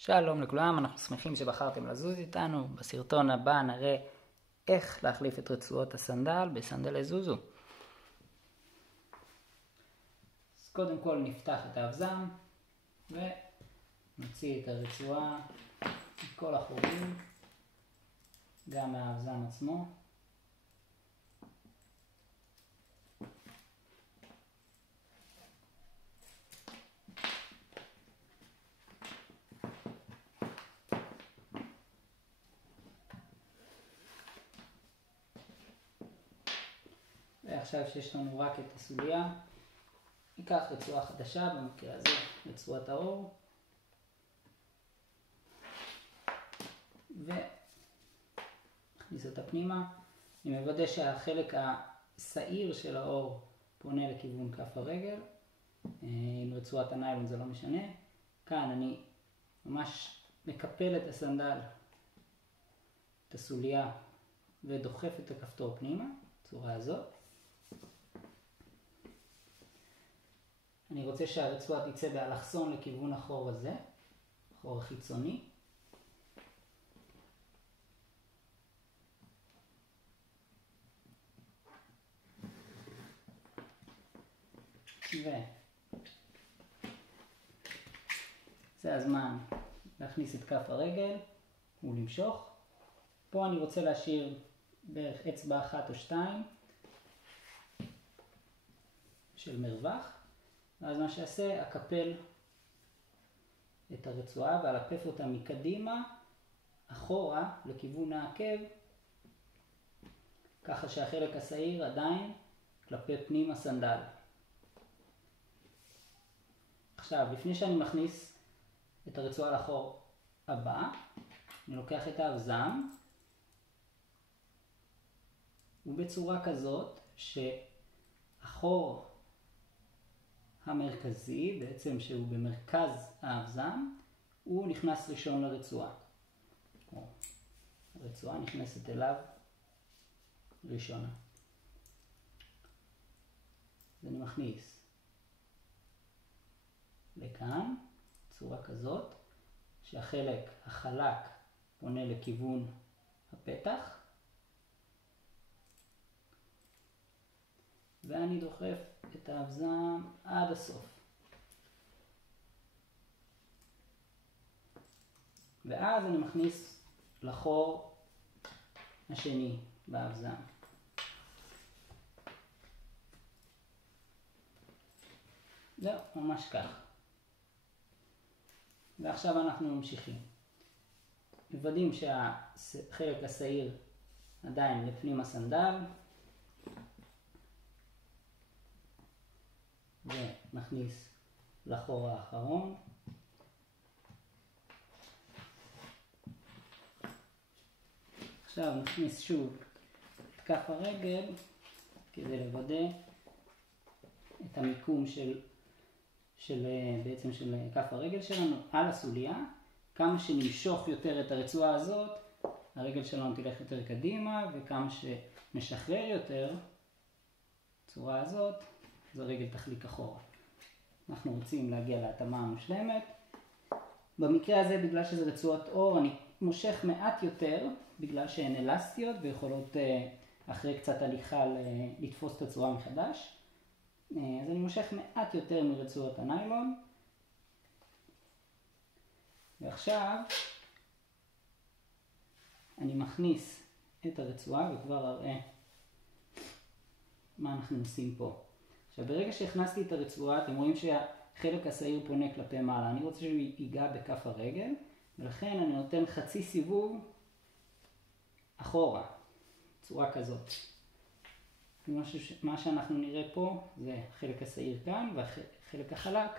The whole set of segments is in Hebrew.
שלום לכולם, אנחנו שמחים שבחרתם לזוז איתנו. בסרטון הבא נראה איך להחליף את רצועות הסנדל בסנדל לזוזו. אז קודם כל נפתח את האבזם ונוציא את הרצועה מכל החורים, גם מהאבזם עצמו. ועכשיו שיש לנו רק את הסוליה, ניקח רצועה חדשה, במקרה הזה רצועת האור, ונכניס אותה פנימה. אני מוודא שהחלק השעיר של האור פונה לכיוון כף הרגל. עם רצועת הניילון זה לא משנה. כאן אני ממש מקפל את הסנדל, את הסוליה, ודוחף את הכפתור פנימה, בצורה הזאת. אני רוצה שהרצועה תצא באלכסון לכיוון החור הזה, החור החיצוני. זה הזמן להכניס את כף הרגל ולמשוך. פה אני רוצה להשאיר בערך אצבע אחת או שתיים של מרווח. ואז מה שעשה, אקפל את הרצועה ואלפף אותה מקדימה אחורה לכיוון העקב, ככה שהחלק השעיר עדיין כלפי פנים הסנדל. עכשיו, לפני שאני מכניס את הרצועה לחור הבא, אני לוקח את האבזם, ובצורה כזאת שהחור המרכזי, בעצם שהוא במרכז האבזם, הוא נכנס ראשון לרצועה. הרצועה נכנסת אליו ראשונה. אז אני מכניס לכאן, בצורה כזאת, שהחלק החלק פונה לכיוון הפתח, ואני דוחף את האבזם עד הסוף. ואז אני מכניס לחור השני באבזם. זהו, ממש כך. ועכשיו אנחנו ממשיכים. מוודאים שהחלק השעיר עדיין לפנים הסנדל. ונכניס לחור האחרון. עכשיו נכניס שוב את כף הרגל כדי לוודא את המיקום של כף הרגל שלנו על הסוליה. כמה שנמשוך יותר את הרצועה הזאת, הרגל שלנו תלך יותר קדימה, וכמה שנשחרר יותר בצורה הזאת, אז הרגל תחליק אחורה. אנחנו רוצים להגיע להתאמה המושלמת. במקרה הזה, בגלל שזה רצועת אור, אני מושך מעט יותר, בגלל שהן אלסטיות ויכולות אחרי קצת הליכה לתפוס את הצורה מחדש. אז אני מושך מעט יותר מרצועות הניילון. ועכשיו אני מכניס את הרצועה וכבר אראה מה אנחנו עושים פה. עכשיו, ברגע שהכנסתי את הרצועה, אתם רואים שהחלק השעיר פונה כלפי מעלה. אני רוצה שהוא ייגע בכף הרגל, ולכן אני נותן חצי סיבוב אחורה, בצורה כזאת. מה שאנחנו נראה פה זה חלק השעיר כאן, והחלק החלק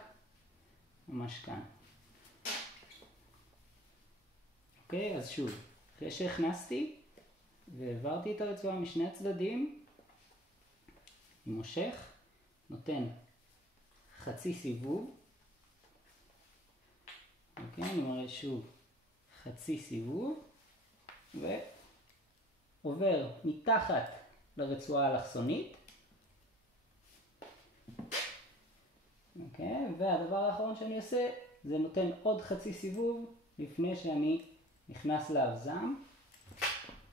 ממש כאן. אוקיי, אז שוב, אחרי שהכנסתי והעברתי את הרצועה משני הצדדים, אני מושך, נותן חצי סיבוב. אוקיי, אני מראה שוב חצי סיבוב, ועובר מתחת לרצועה האלכסונית. אוקיי, והדבר האחרון שאני עושה זה נותן עוד חצי סיבוב לפני שאני נכנס לאבזם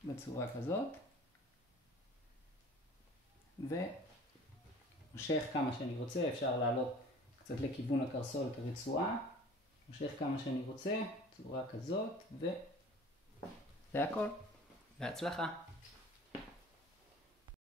בצורה כזאת ומושך כמה שאני רוצה. אפשר לעלות קצת לכיוון הקרסול את הרצועה, מושך כמה שאני רוצה, צורה כזאת, וזה הכל. בהצלחה.